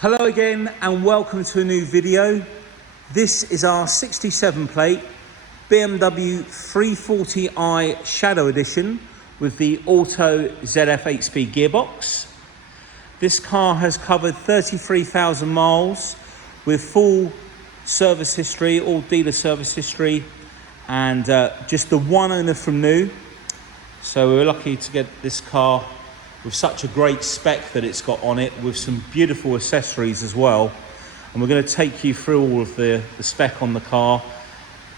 Hello again and welcome to a new video. This is our 67 plate BMW 340i Shadow Edition with the Auto ZF 8-speed gearbox. This car has covered 33,000 miles with full service history, all dealer service history, and just the one owner from new. So we're lucky to get this car with such a great spec that it's got on it, with some beautiful accessories as well. And we're going to take you through all of the spec on the car.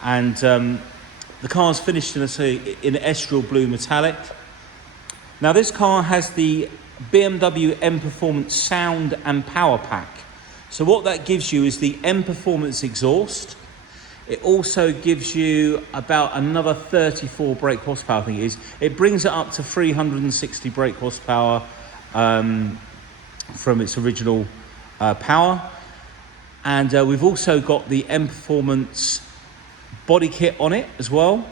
And the car's finished in estrial blue metallic. Now this car has the BMW M Performance sound and power pack. So what that gives you is the M Performance exhaust. It also gives you about another 34 brake horsepower, I think it is. It brings it up to 360 brake horsepower from its original power. And we've also got the M Performance body kit on it as well,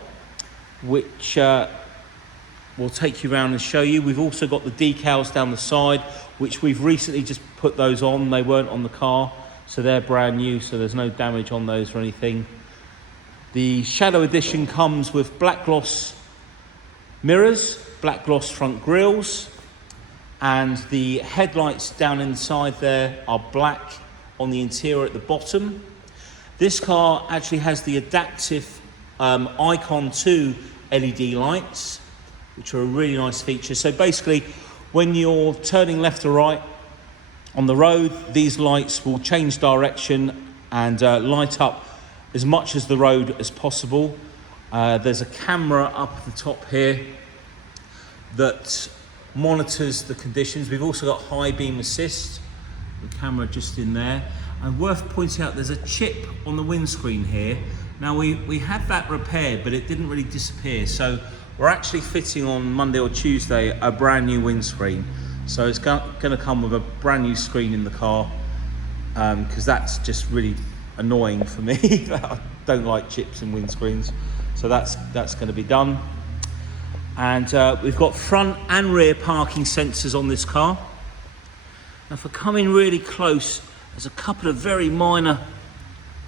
which we'll take you around and show you. We've also got the decals down the side, which we've recently just put those on. They weren't on the car, so they're brand new, so there's no damage on those or anything. The Shadow Edition comes with black gloss mirrors, black gloss front grills, and the headlights down inside there are black on the interior at the bottom. This car actually has the adaptive Icon 2 LED lights, which are a really nice feature. So basically, when you're turning left or right on the road, these lights will change direction and light up as much as the road as possible. There's a camera up at the top here that monitors the conditions. We've also got high beam assist, the camera just in there. And worth pointing out, there's a chip on the windscreen here. Now we had that repaired, but it didn't really disappear. So we're actually fitting on Monday or Tuesday a brand new windscreen. So it's going to come with a brand new screen in the car, because that's just really annoying for me. I don't like chips in windscreens, so that's going to be done. And we've got front and rear parking sensors on this car. Now if I come in really close, there's a couple of very minor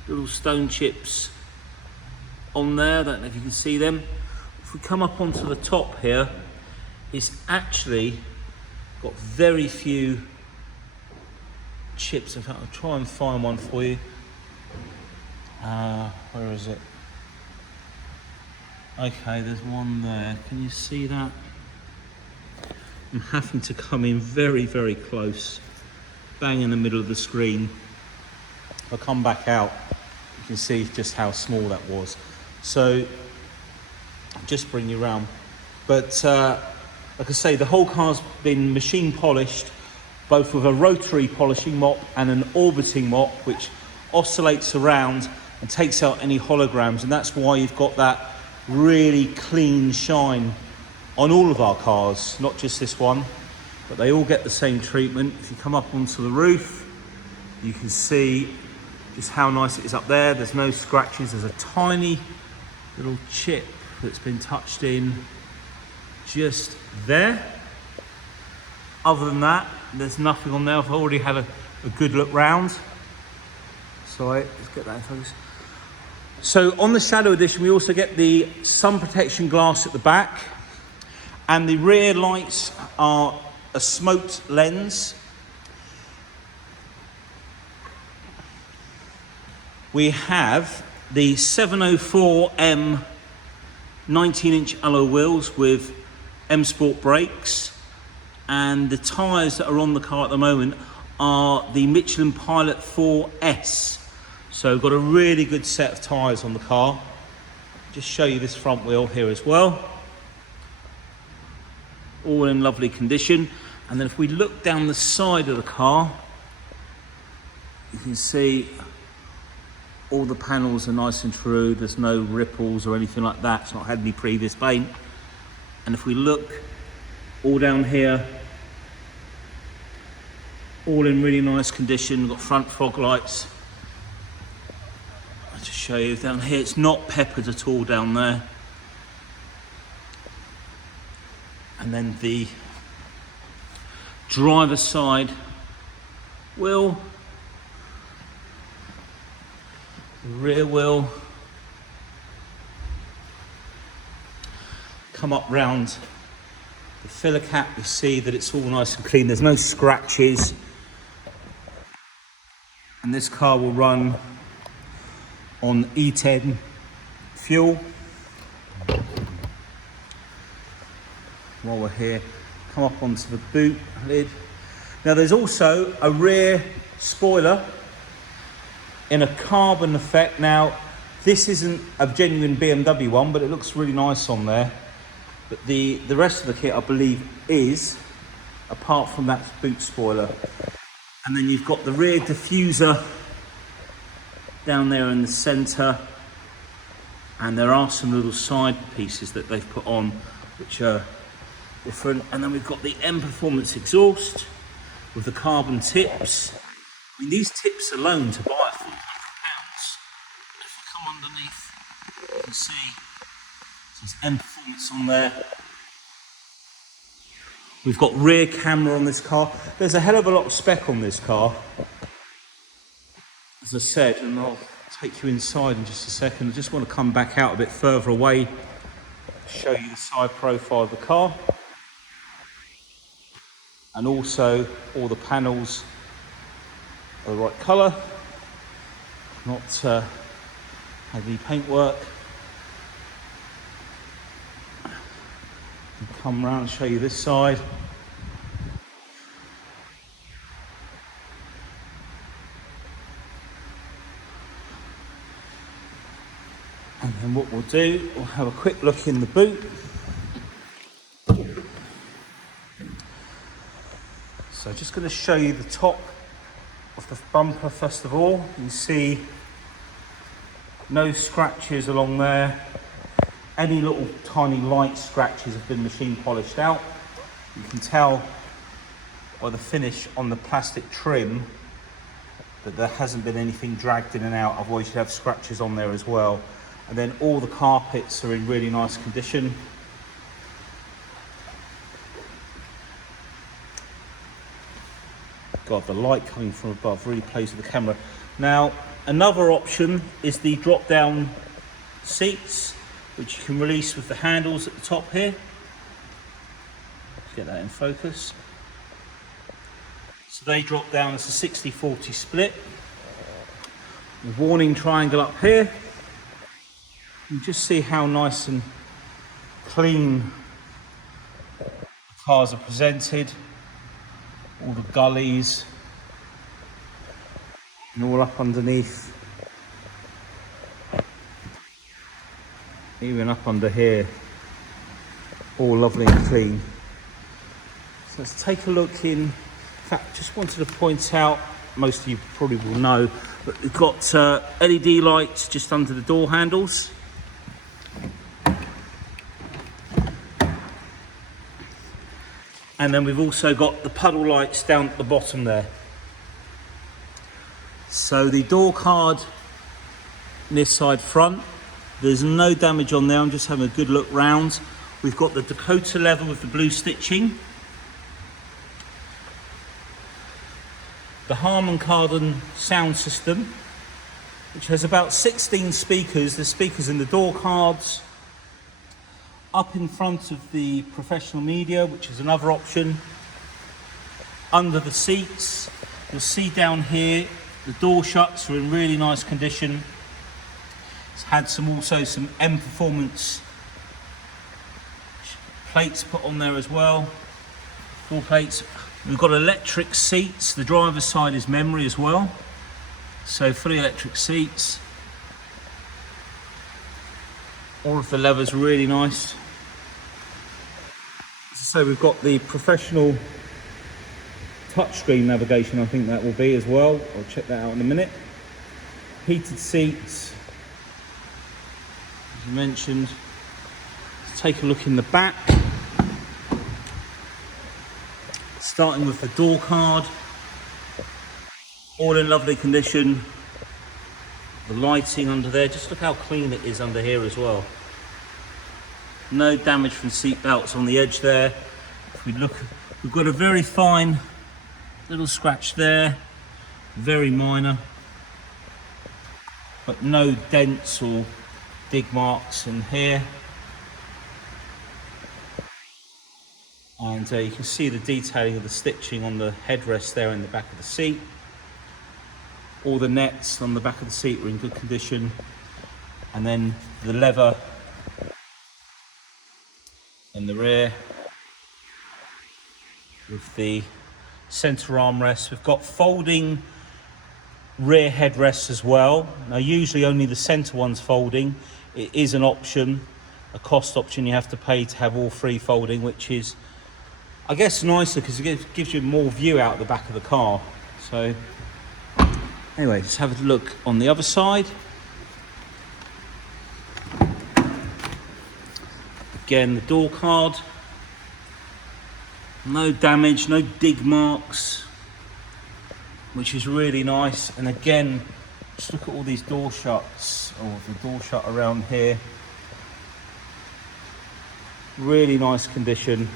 little stone chips on there. I don't know if you can see them. If we come up onto the top here, it's actually got very few chips. In fact, I'll try and find one for you. Where is it? Okay, there's one there. Can you see that? I'm having to come in very, very close, bang in the middle of the screen. If I come back out, you can see just how small that was. So, I'll just bring you around. But like I say, the whole car's been machine polished, both with a rotary polishing mop and an orbiting mop, which oscillates around and takes out any holograms, and that's why you've got that really clean shine on all of our cars, not just this one, but they all get the same treatment. If you come up onto the roof, you can see just how nice it is up there. There's no scratches. There's a tiny little chip that's been touched in just there. Other than that, there's nothing on there. I've already had a good look round. Sorry, let's get that in focus. So on the Shadow Edition, we also get the sun protection glass at the back, and the rear lights are a smoked lens. We have the 704M 19-inch alloy wheels with M Sport brakes, and the tyres that are on the car at the moment are the Michelin Pilot 4S. So we've got a really good set of tyres on the car. Just show you this front wheel here as well. All in lovely condition. And then if we look down the side of the car, you can see all the panels are nice and true. There's no ripples or anything like that. It's not had any previous paint. And if we look all down here, all in really nice condition. We've got front fog lights. I'll just show you down here. It's not peppered at all down there. And then the driver's side wheel, the rear wheel, come up round the filler cap, you see that it's all nice and clean, there's no scratches, and this car will run on E10 fuel. While we're here, come up onto the boot lid. Now there's also a rear spoiler in a carbon effect. Now this isn't a genuine BMW one, but it looks really nice on there. But the rest of the kit, I believe, is, apart from that boot spoiler. And then you've got the rear diffuser down there in the centre, and there are some little side pieces that they've put on which are different. And then we've got the M Performance exhaust with the carbon tips. I mean, these tips alone to buy are £400. If you come underneath, you can see there's M Performance on there. We've got rear camera on this car. There's a hell of a lot of spec on this car, as I said, and I'll take you inside in just a second. I just want to come back out a bit further away, show you the side profile of the car. And also all the panels are the right colour, not heavy paintwork. And come round and show you this side. And then what we'll do, we'll have a quick look in the boot. So just going to show you the top of the bumper first of all. You see no scratches along there. Any little tiny light scratches have been machine polished out. You can tell by the finish on the plastic trim that there hasn't been anything dragged in and out, otherwise you'd have scratches on there as well. And then all the carpets are in really nice condition. God, the light coming from above really plays with the camera. Now, another option is the drop-down seats, which you can release with the handles at the top here. Let's get that in focus. So they drop down as a 60-40 split. The warning triangle up here. You just see how nice and clean the cars are presented. All the gullies and all up underneath, even up under here, all lovely and clean. So let's take a look in fact, just wanted to point out, most of you probably will know, but we've got LED lights just under the door handles. And then we've also got the puddle lights down at the bottom there. So the door card this side front, there's no damage on there. I'm just having a good look round. We've got the Dakota leather with the blue stitching. The HARMAN KARDON sound system, which has about 16 speakers. There's speakers in the door cards. Up in front of the professional media, which is another option. Under the seats, you'll see down here, the door shuts are in really nice condition. It's had also some M Performance plates put on there as well. Door plates. We've got electric seats. The driver's side is memory as well. So fully electric seats. All of the leathers really nice. So we've got the professional touchscreen navigation, I think that will be as well. I'll check that out in a minute. Heated seats, as you mentioned. Let's take a look in the back. Starting with the door card, all in lovely condition. The lighting under there, just look how clean it is under here as well. No damage from seat belts on the edge there. If we look, we've got a very fine little scratch there. very minor, but no dents or dig marks in here. And you can see the detailing of the stitching on the headrest there in the back of the seat. All the nets on the back of the seat are in good condition. And then the leather in the rear with the center armrest. We've got folding rear headrests as well. Now usually only the center one's folding. It is an option, a cost option you have to pay to have all three folding, which is, I guess, nicer because it gives you more view out the back of the car. So anyway, let's have a look on the other side. Again, the door card, no damage, no dig marks, which is really nice. And again, just look at all these door shuts, or the door shut around here. Really nice condition,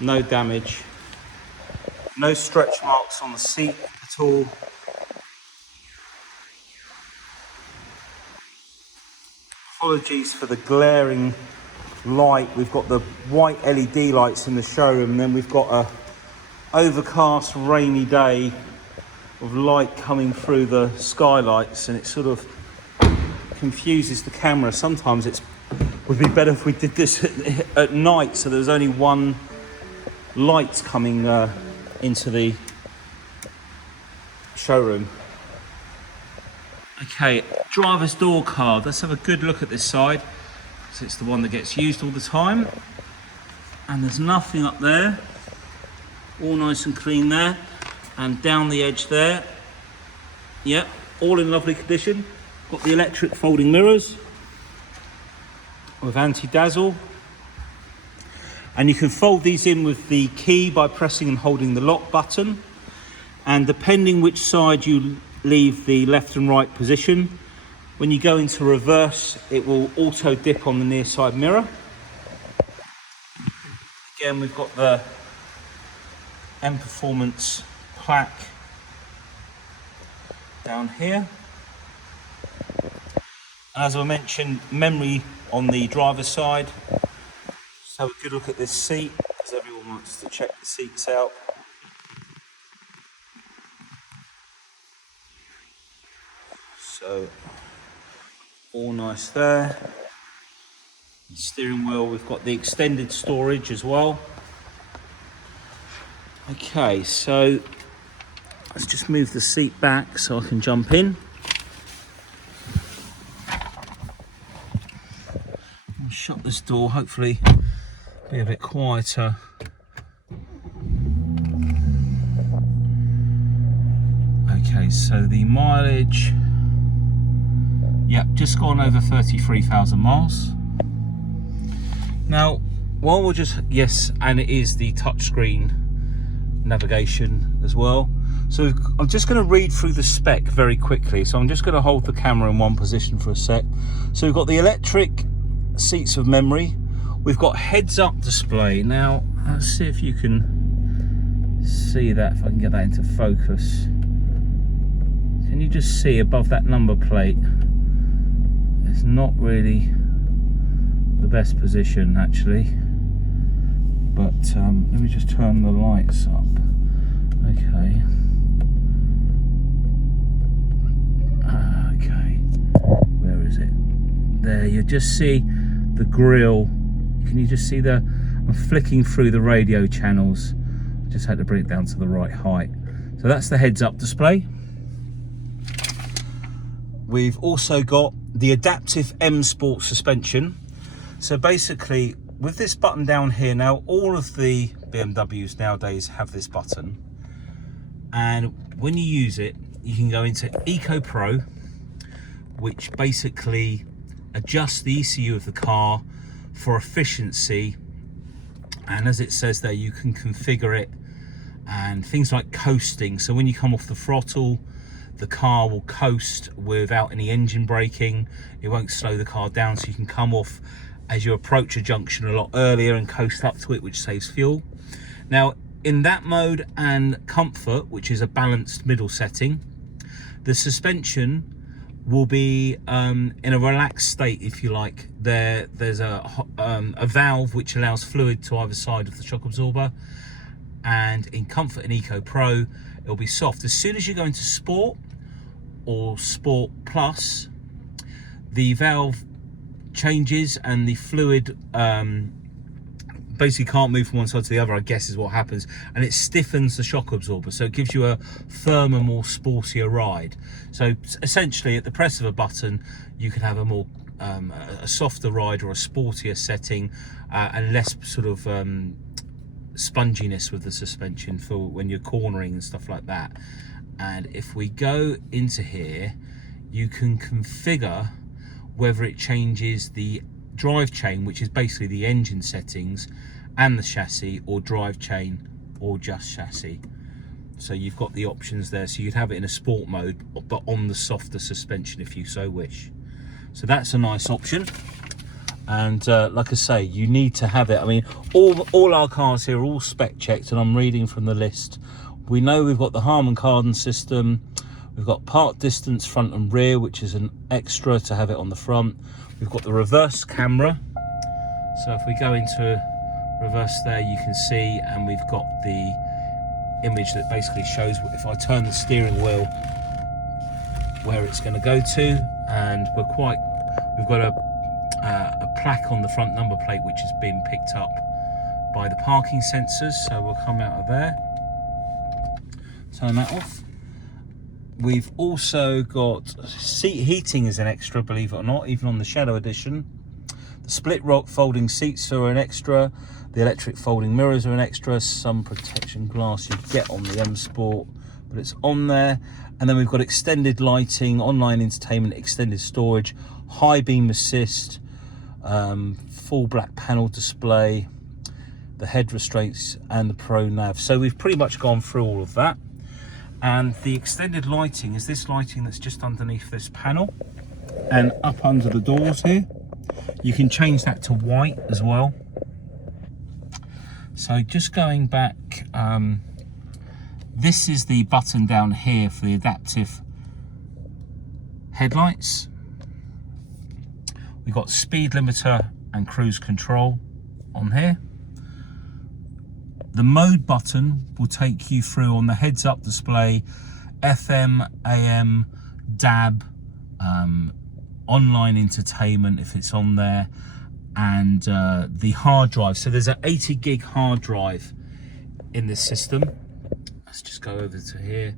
no damage, no stretch marks on the seat at all. Apologies for the glaring light. We've got the white LED lights in the showroom, and then we've got a overcast rainy day of light coming through the skylights, and it sort of confuses the camera. Sometimes it would be better if we did this at night, so there's only one light coming into the showroom. Okay, driver's door card. Let's have a good look at this side. So it's the one that gets used all the time. And there's nothing up there. All nice and clean there. And down the edge there. Yep, all in lovely condition. Got the electric folding mirrors with anti-dazzle. And you can fold these in with the key by pressing and holding the lock button. And depending which side you leave the left and right position, when you go into reverse, it will auto dip on the near side mirror. Again, we've got the M Performance plaque down here. And as I mentioned, memory on the driver's side. Just have a good look at this seat, because everyone wants to check the seats out. So, all nice there. The steering wheel, we've got the extended storage as well. Okay, so let's just move the seat back so I can jump in. I'll shut this door, hopefully be a bit quieter. Okay, so the mileage, yep, just gone over 33,000 miles. Now, while we're just, yes, and it is the touchscreen navigation as well. So I'm just going to read through the spec very quickly. So I'm just going to hold the camera in one position for a sec. So we've got the electric seats with memory. We've got heads-up display. Now, let's see if you can see that, if I can get that into focus. Can you just see above that number plate? It's not really the best position actually, but let me just turn the lights up. Okay. Okay, where is it? There, you just see the grille. Can you just see I'm flicking through the radio channels. I just had to bring it down to the right height. So that's the heads-up display. We've also got the adaptive M Sport suspension. So basically, with this button down here, now all of the BMWs nowadays have this button. And when you use it, you can go into Eco Pro, which basically adjusts the ECU of the car for efficiency. And as it says there, you can configure it and things like coasting. So when you come off the throttle, the car will coast without any engine braking. It won't slow the car down, so you can come off as you approach a junction a lot earlier and coast up to it, which saves fuel. Now, in that mode and comfort, which is a balanced middle setting, the suspension will be in a relaxed state, if you like. There's a valve which allows fluid to either side of the shock absorber, and in Comfort and Eco Pro it'll be soft. As soon as you go into Sport or Sport Plus, the valve changes and the fluid basically can't move from one side to the other, I guess is what happens, and it stiffens the shock absorber, so it gives you a firmer, more sportier ride. So essentially at the press of a button you can have a more a softer ride or a sportier setting, and less sort of sponginess with the suspension for when you're cornering and stuff like that. And if we go into here, you can configure whether it changes the drive chain, which is basically the engine settings, and the chassis, or drive chain, or just chassis. So you've got the options there. So you'd have it in a sport mode, but on the softer suspension if you so wish. So that's a nice option. And like I say, you need to have it. I mean, all our cars here are all spec checked, and I'm reading from the list. We know we've got the HARMAN KARDON system. We've got park distance front and rear, which is an extra to have it on the front. We've got the reverse camera. So if we go into reverse there, you can see, and we've got the image that basically shows if I turn the steering wheel where it's going to go to. And we've got a plaque on the front number plate which has been picked up by the parking sensors. So we'll come out of there, turn that off. We've also got seat heating as an extra, believe it or not, even on the Shadow Edition. The split rock folding seats are an extra. The electric folding mirrors are an extra. Some protection glass you get on the M Sport, but it's on there. And then we've got extended lighting, online entertainment, extended storage, high beam assist, full black panel display, the head restraints, and the Pro Nav. So we've pretty much gone through all of that. And the extended lighting is this lighting that's just underneath this panel and up under the doors here. You can change that to white as well. So just going back, this is the button down here for the adaptive headlights. We've got speed limiter and cruise control on here. The mode button will take you through on the heads up display, FM, AM, DAB, online entertainment if it's on there, and the hard drive. So there's an 80 gig hard drive in this system. Let's just go over to here,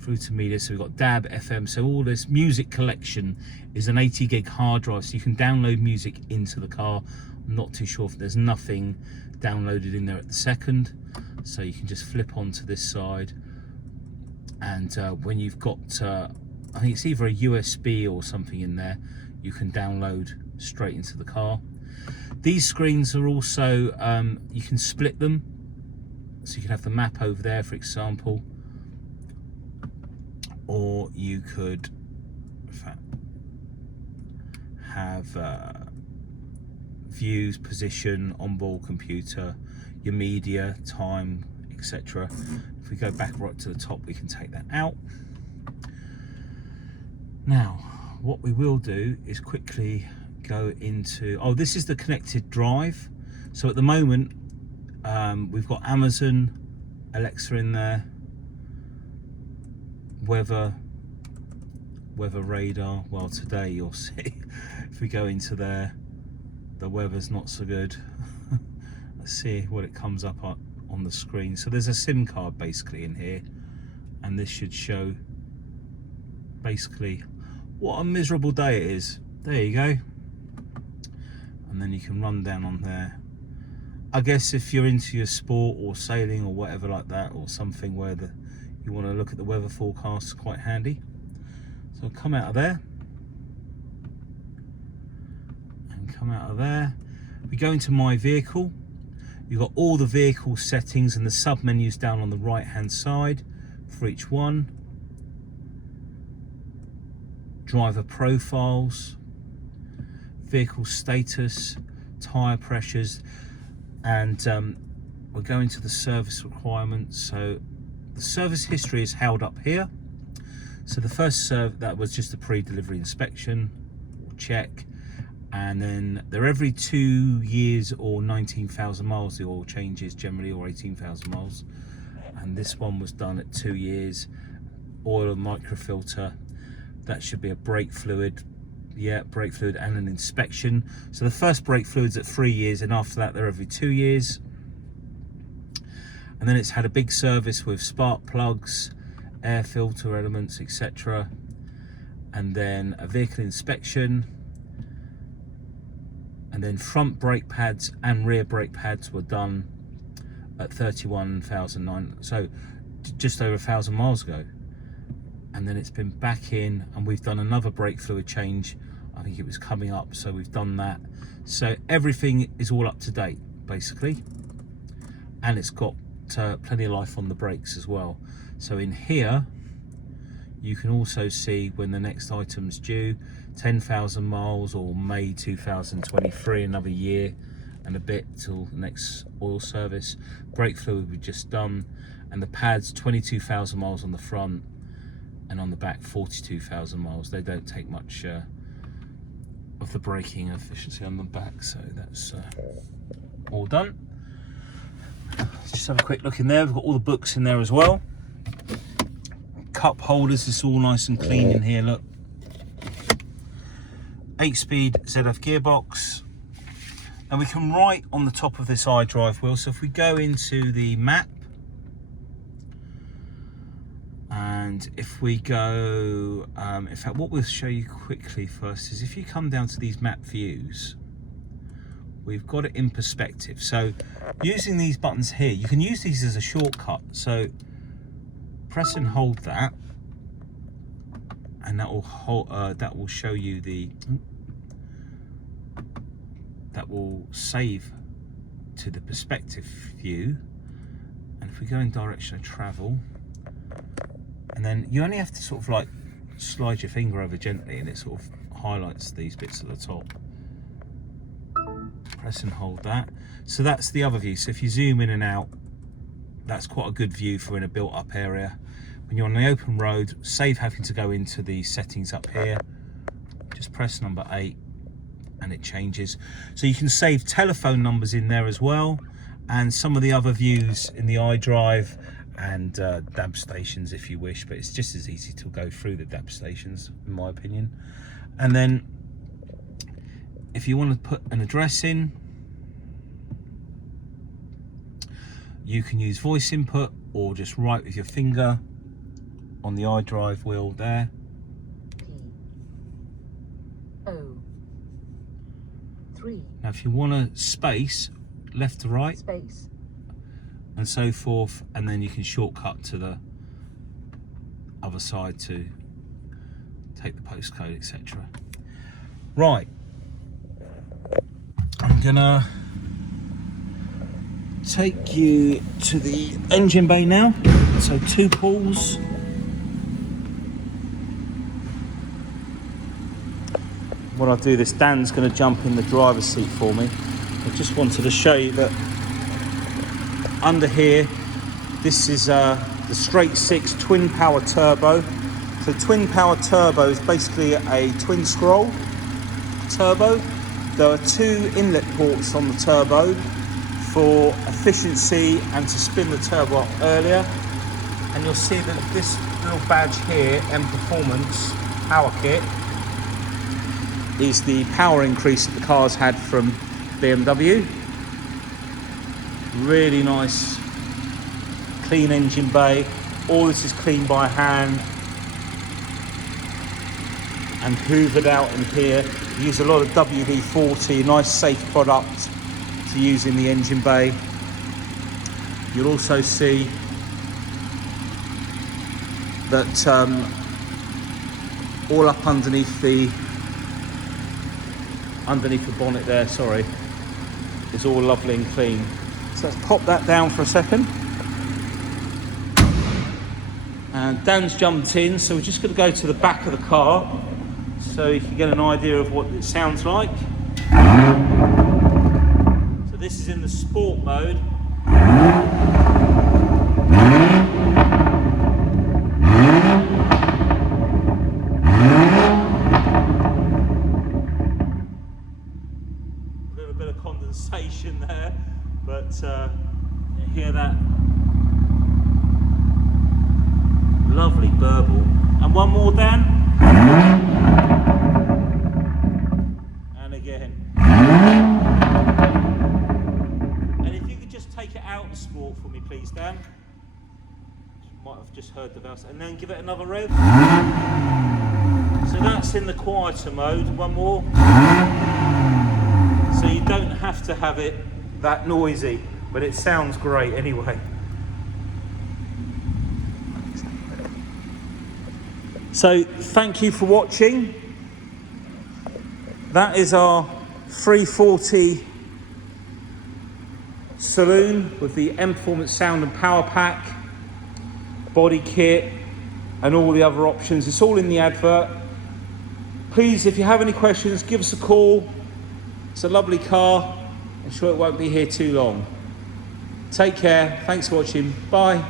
through to media. So we've got DAB, FM, so all this music collection is an 80 gig hard drive, so you can download music into the car. I'm not too sure if there's nothing downloaded in there at the second, so you can just flip onto this side, and when you've got I think it's either a USB or something in there, you can download straight into the car. These screens are also you can split them, so you can have the map over there, for example, or you could in fact have views, position, onboard computer, your media, time, etc. If we go back right to the top, we can take that out. Now, what we will do is quickly go into, oh, this is the connected drive. So at the moment, we've got Amazon, Alexa in there, weather radar. Well, today you'll see, if we go into there, the weather's not so good. Let's see what it comes up on the screen. So there's a SIM card basically in here, and this should show basically what a miserable day it is. There you go. And then you can run down on there. I guess if you're into your sport or sailing or whatever like that, or something where you want to look at the weather forecast, it's quite handy. So I'll come out of there. Come out of there. We go into my vehicle. You've got all the vehicle settings and the sub menus down on the right hand side for each one. Driver profiles, vehicle status, tyre pressures, and we're going to the service requirements. So the service history is held up here. So the first that was just a pre-delivery inspection or check, and then they're every 2 years or 19,000 miles the oil changes generally, or 18,000 miles. And this one was done at 2 years. Oil and microfilter. That should be a brake fluid. Yeah, brake fluid and an inspection. So the first brake fluid's at 3 years, and after that they're every 2 years. And then it's had a big service with spark plugs, air filter elements, etc. And then a vehicle inspection. And then front brake pads and rear brake pads were done at 31,009, so just over 1,000 miles ago. And then it's been back in, and we've done another brake fluid change. I think it was coming up, so we've done that. So everything is all up to date, basically. And it's got plenty of life on the brakes as well. So in here, you can also see when the next item's due, 10,000 miles or May 2023, another year and a bit till the next oil service. Brake fluid we've just done, and the pads 22,000 miles on the front, and on the back 42,000 miles. They don't take much of the braking efficiency on the back, so that's all done. Let's just have a quick look in there. We've got all the books in there as well. Cup holders, it's all nice and clean in here, look. 8-speed ZF gearbox. And we can write on the top of this iDrive wheel. So if we go into the map, and if we go, in fact, what we'll show you quickly first is if you come down to these map views, we've got it in perspective. So using these buttons here, you can use these as a shortcut. So press and hold that, and that will show you the, that will save to the perspective view. And if we go in direction of travel, and then you only have to sort of like slide your finger over gently, and it sort of highlights these bits at the top. Press and hold that. So that's the other view. So if you zoom in and out, that's quite a good view for in a built-up area. When you're on the open road, save having to go into the settings up here. Just press number 8 and it changes. So you can save telephone numbers in there as well, and some of the other views in the iDrive, and DAB stations if you wish, but it's just as easy to go through the DAB stations in my opinion. And then if you want to put an address in, you can use voice input or just write with your finger on the iDrive wheel there. P-O-3. Now if you want to space left to right, space, and so forth, and then you can shortcut to the other side to take the postcode, etc. Right, I'm gonna take you to the engine bay now. So 2 pulls. What I'll do, this Dan's going to jump in the driver's seat for me. I just wanted to show you that under here, this is the straight 6 twin power turbo. So twin power turbo is basically a twin scroll turbo. There are 2 inlet ports on the turbo for efficiency and to spin the turbo up earlier. And you'll see that this little badge here, M Performance Power Kit, is the power increase that the car's had from BMW. Really nice, clean engine bay. All this is cleaned by hand and hoovered out in here. We use a lot of WD-40, nice safe product to use in the engine bay. You'll also see that all up underneath the bonnet there, sorry, is all lovely and clean. So let's pop that down for a second. And Dan's jumped in, so we're just going to go to the back of the car so you can get an idea of what it sounds like. So this is in the sport mode. One more, Dan. And again. And if you could just take it out of sport for me, please, Dan. Might have just heard the valve. And then give it another rev. So that's in the quieter mode. One more. So you don't have to have it that noisy, but it sounds great anyway. So thank you for watching. That is our 340 saloon with the M Performance sound and power pack, body kit, and all the other options. It's all in the advert. Please, if you have any questions, give us a call. It's a lovely car. I'm sure it won't be here too long. Take care. Thanks for watching. Bye.